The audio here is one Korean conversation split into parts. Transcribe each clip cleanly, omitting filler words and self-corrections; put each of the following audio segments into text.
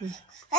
으쌰! 으쌰!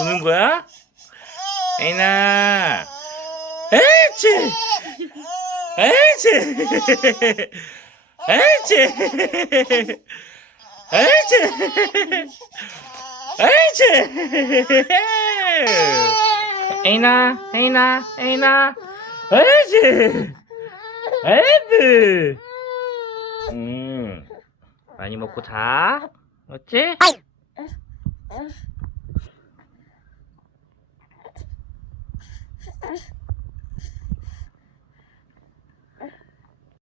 우는 거야? 에이나 에이치 에이치 에이치 에이치 에이치 에이나 에이나 에이나 에이치 에이브 많이 먹고 자 맞지?